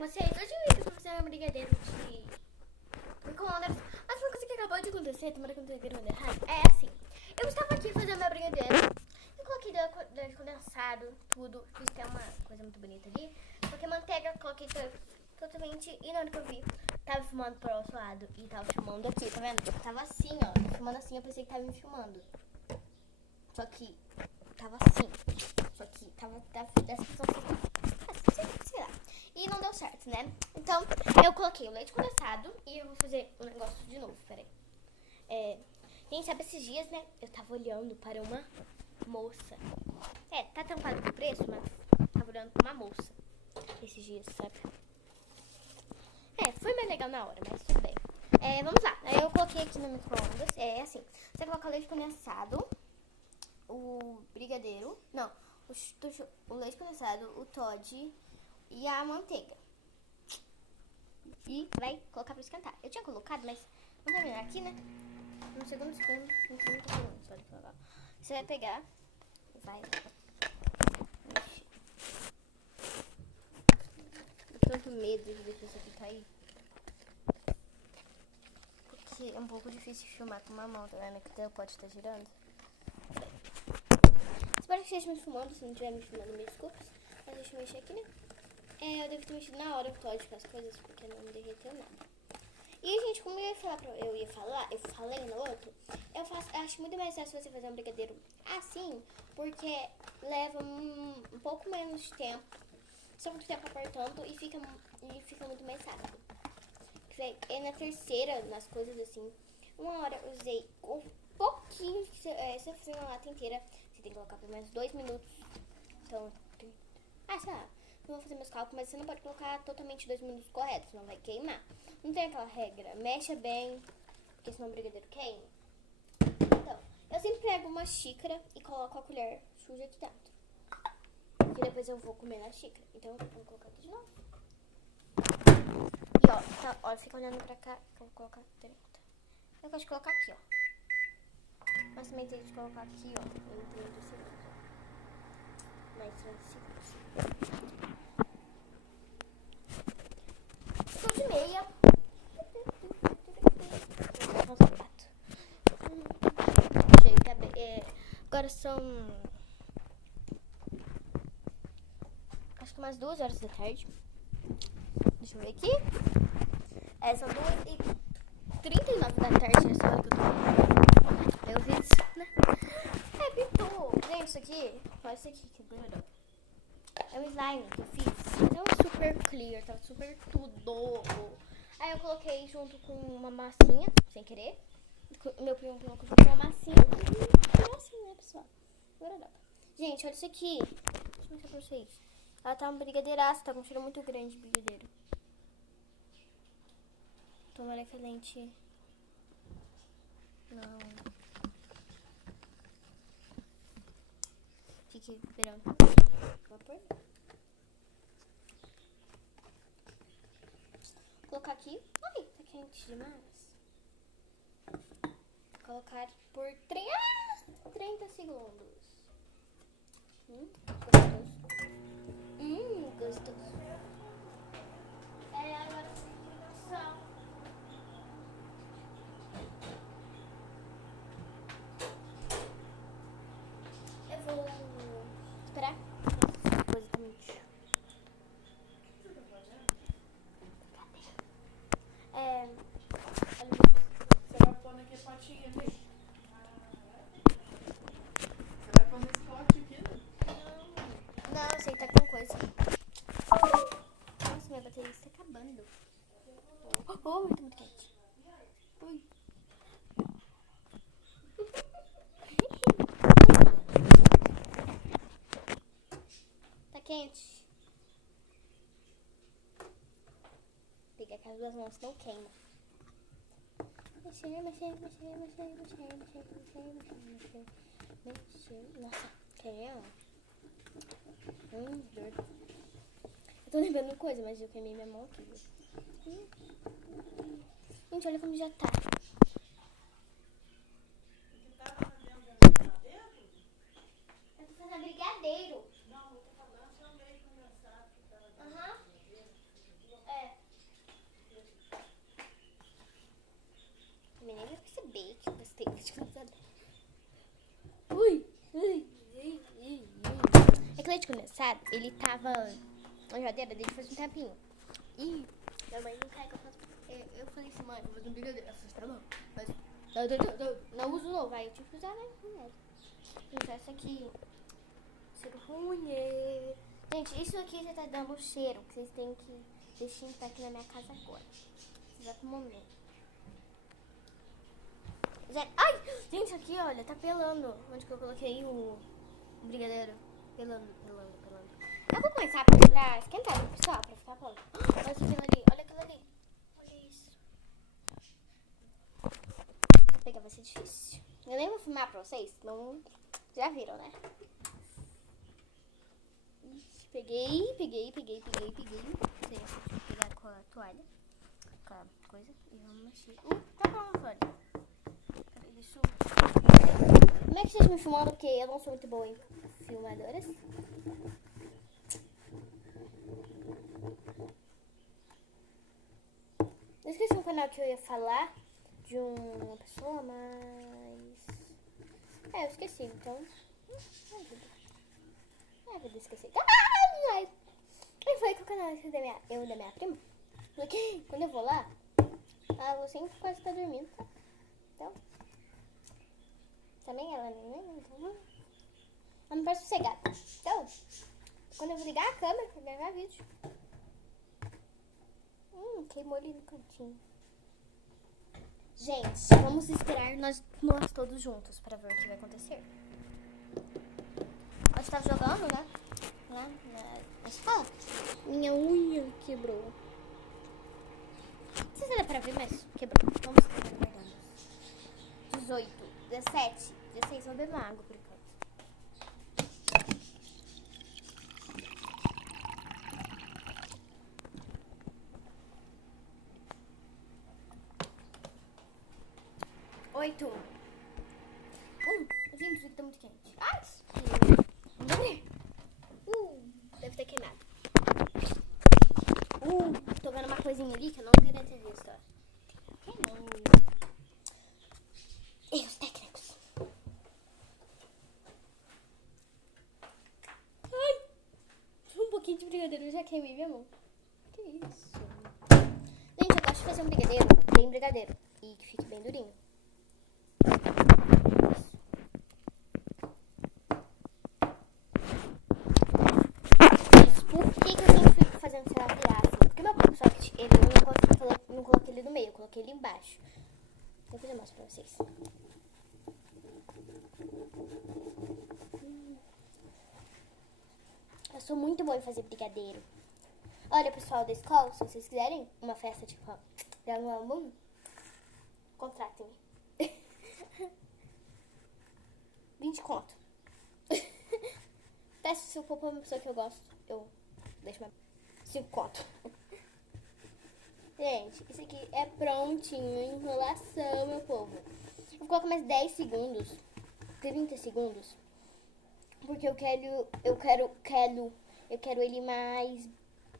vocês? Hoje eu vou fazer um brigadeiro de micro-ondas. Mas uma coisa que acabou de acontecer, tomara que não tenha entendido errado, é assim. Eu estava aqui fazendo meu brigadeiro. Eu coloquei leite condensado, tudo. Fiz até uma coisa muito bonita ali. Coloquei manteiga, coloquei totalmente. E na hora que eu vi, tava filmando pro outro lado. E tava filmando aqui, tá vendo? Tipo, tava assim, ó. Filmando assim, eu pensei que tava me filmando. Só que tava assim. Só que tava dessa pessoa. Sei lá. E não deu certo, né? Então, eu coloquei o leite condensado e eu vou fazer um negócio de novo, peraí. Gente, sabe esses dias, né? Eu tava olhando para uma moça. Tá tampado com o preço, mas tava olhando para uma moça esses dias, sabe? Foi mais legal na hora, mas tudo bem. Vamos lá. Aí eu coloquei aqui no micro-ondas. Assim. Você coloca o leite condensado, o brigadeiro. Não, o leite condensado, o Toddy e a manteiga. E vai colocar pra esquentar. Eu tinha colocado, mas vamos terminar aqui, né? No segundo, no 30 segundos. Olha que legal. Você vai pegar, vai mexer. Eu tô com medo de deixar isso aqui cair. Porque é um pouco difícil de filmar com uma mão, tá vendo? Que o pote tá girando. Espero que esteja me filmando. Se não estiver me filmando, me desculpe. Mas deixa eu mexer aqui, né? Eu devo ter mexido na hora o Toddy com as coisas, porque não me derreteu nada. E, gente, como eu falei no outro, eu acho muito mais fácil você fazer um brigadeiro assim, porque leva um pouco menos de tempo, só muito tempo apertando e fica muito mais rápido. Na terceira, nas coisas assim, uma hora eu usei um pouquinho, se eu fizer uma lata inteira, você tem que colocar pelo menos 2 minutos. Então, sei lá. Não vou fazer meus cálculos, mas você não pode colocar totalmente 2 minutos corretos, senão vai queimar. Não tem aquela regra, mexa bem, porque senão o brigadeiro queima. Então, eu sempre pego uma xícara e coloco a colher suja aqui dentro. Que depois eu vou comer na xícara. Então, eu vou colocar aqui de novo. E ó, fica olhando pra cá, que eu vou colocar dentro. Eu gosto de colocar aqui, ó. Mas também tem de colocar aqui, ó, em 30 segundos, ó. Mais 30 segundos. Estou de meia. Agora são acho que umas 2 horas da tarde. Deixa eu ver aqui. São 2h39 da tarde, nessa hora que eu tô. Eu fiz, né? Pintou. Gente, isso aqui, olha isso aqui, que doido. É um slime que eu fiz. Tava super clear, tava super tudo. Aí eu coloquei junto com uma massinha, sem querer. Meu primo colocou junto com uma massinha. E assim, né, pessoal? Gente, olha isso aqui. Deixa eu mostrar pra vocês. Ela tá um brigadeiraço, tá com um cheiro muito grande de brigadeiro. Tomara que a lente... Não... Fique esperando. Vou colocar aqui. Ai, tá quente demais. Colocar por 30 segundos. Gostoso. Gostoso. Agora só. Eu vou esperar. Coisa também. Você vai pôr naquele potinho ali? Você vai pôr nesse pote aqui, né? Não, eu sei que tá com coisa. Nossa, minha bateria está acabando. Muito quente. Ui. Tá quente. Pegar com as 2 mãos, não queima. Mexer. Nossa, quer ver? Dor. Eu tô lembrando coisa, mas eu queimei minha mão aqui. Gente, olha como já tá. Você tava fazendo brigadeiro? Eu tô fazendo brigadeiro. Não, eu tô falando seu leite condensado que tava dentro. passado, ele tava na geladeira dele faz um tempinho. E minha mãe não quer que eu faça. Eu falei assim, mãe, vou fazer um brigadeiro. Ela falou, tá bom. Mas não uso novo. Aí eu tive que usar, né? Então essa aqui. Cheiro ruim. Gente, isso aqui já tá dando cheiro. Que vocês têm que deixar entrar aqui na minha casa agora. Exato momento. Ai! Gente, aqui, olha, tá pelando. Onde que eu coloquei o brigadeiro? Pelando. Eu vou começar pra esquentar, pessoal, pra ficar bom. Olha aquilo ali, olha aquilo ali. Olha isso. Vou pegar, vai ser difícil. Eu nem vou filmar pra vocês, não. Já viram, né? Peguei. Sei, vou pegar com a toalha. Com a coisa. E vamos mexer. Tá bom, olha. Cadê isso? Como é que vocês me filmando? Porque eu não sou muito boa em filmadoras. Eu esqueci um canal que eu ia falar de uma pessoa, mas... eu esqueci, então... vida esqueci. Ai! Quem foi que o canal da minha prima? Porque quando eu vou lá, ela sempre quase tá dormindo, tá? Então... também ela, né? Então... ela não parece sossegada. Então... quando eu vou ligar a câmera pra gravar vídeo... queimou ali no cantinho. Gente, vamos esperar nós todos juntos pra ver o que vai acontecer. Nós tava jogando, né? Mas minha unha quebrou. Não sei se dá pra ver, mas quebrou. Vamos ver. 18, 17, 16, vou beber água por enquanto. Oito. Gente, isso tá muito quente. Ai, deve ter queimado. Tô vendo uma coisinha ali que eu não queria ter visto. Queimou. Erros técnicos. Ai, um pouquinho de brigadeiro, eu já queimei minha mão. Que isso? Gente, eu gosto de fazer um brigadeiro bem brigadeiro e que fique bem durinho. Por que eu sempre fico fazendo sei lá virar assim? Porque meu socket, ele não coloquei ele no meio, eu coloquei ele embaixo. Depois eu mostro pra vocês. Eu sou muito boa em fazer brigadeiro. Olha, pessoal da escola, se vocês quiserem uma festa tipo Dragon Ball, contratem-me. 20 conto. Peço se eu for pra uma pessoa que eu gosto, eu deixo mais 5 conto. Gente, isso aqui é prontinho, enrolação, meu povo. Eu vou colocar mais 10 segundos, 30 segundos, porque eu quero ele mais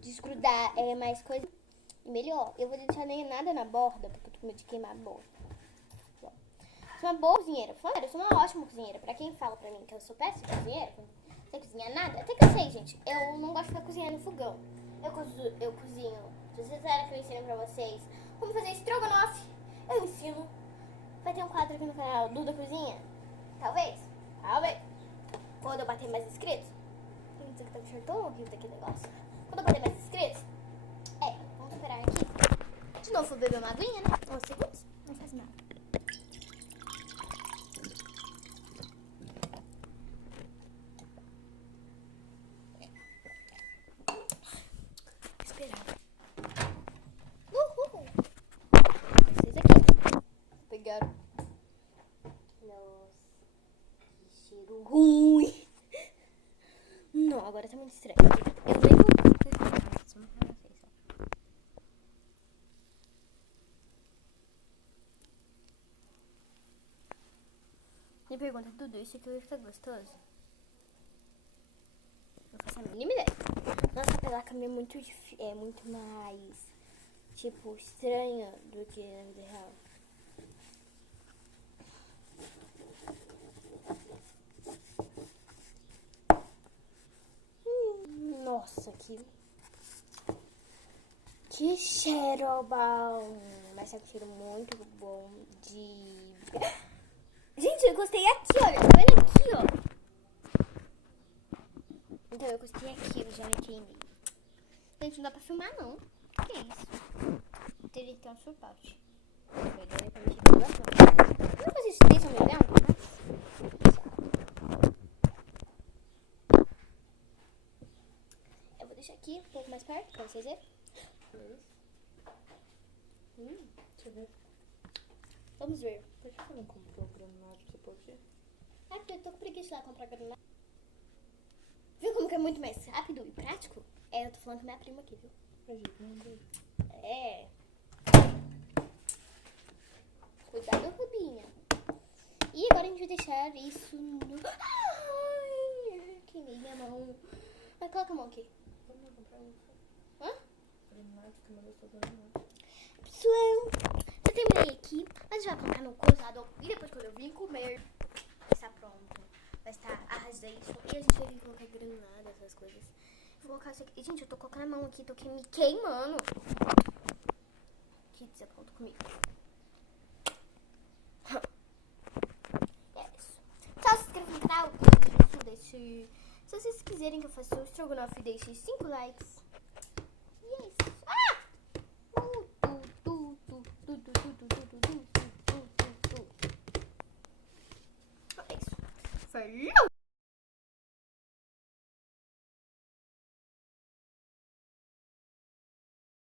desgrudar, mais coisa melhor. Eu vou deixar nem nada na borda, porque eu tô com medo de queimar a borda. Sou uma boa cozinheira. Eu sou uma ótima cozinheira. Pra quem fala pra mim que eu sou péssima cozinheira, não sei cozinhar nada, até que eu sei, gente. Eu não gosto de ficar cozinhando no fogão. Eu cozinho. Se vocês quiserem que eu ensine pra vocês como fazer estrogonofe, eu ensino. Vai ter um quadro aqui no canal, Duda Cozinha? Talvez. Quando eu bater mais inscritos. Tem que dizer que tá deixando tão horrível aquele negócio. Quando eu bater mais inscritos, vamos esperar aqui. De novo, vou beber uma aguinha, né? 11 segundos. Não faz mal. Vocês aqui pegaram. Nossa, que cheiro ruim. Não, agora tá muito estranho. Eu nem vou me pergunta tudo isso aqui vai ficar gostoso? Não faço a mínima ideia. Nossa, a pelaca é muito mais, tipo, estranha do que na vida real. Nossa, que cheiro bom. Mas é um cheiro muito bom de... Gente, eu gostei aqui, olha. Tá vendo aqui, ó? Então, eu gostei aqui, eu já entendi. Gente, não dá pra filmar, não. Que é isso? Teria que ter um suporte. Melhor pra mexer com bastante. Como vocês deixam me olhar um pouco mais? Eu vou deixar aqui um pouco mais perto pra vocês verem. Deixa eu ver. Vamos ver. Por que você não comprou granulado? Você pode ir? Ah, porque eu tô com preguiça de lá comprar granulado. Viu como que é muito mais rápido e prático? É, eu tô falando com minha prima aqui, viu? Pra gente não ver. É. Cuidado, Rubinha. E agora a gente vai deixar isso no... Ai, queimei minha mão. Mas coloca a mão aqui. Vamos comprar isso. Hã? Granulado, fica mais gostoso granulado. Pessoal, eu terminei aqui. Mas a gente vai colocar no congelador. E depois quando eu vim comer, vai estar pronto. Vai estar arrasadíssimo. E a gente vai vir colocar granulado, essas coisas. Vou colocar isso aqui. Gente, eu tô colocando a mão aqui, tô me queimando. Que desaponto comigo. É isso. Tchau, se inscreva no canal. Se vocês quiserem que eu faça o estrogonofe, deixe 5 likes.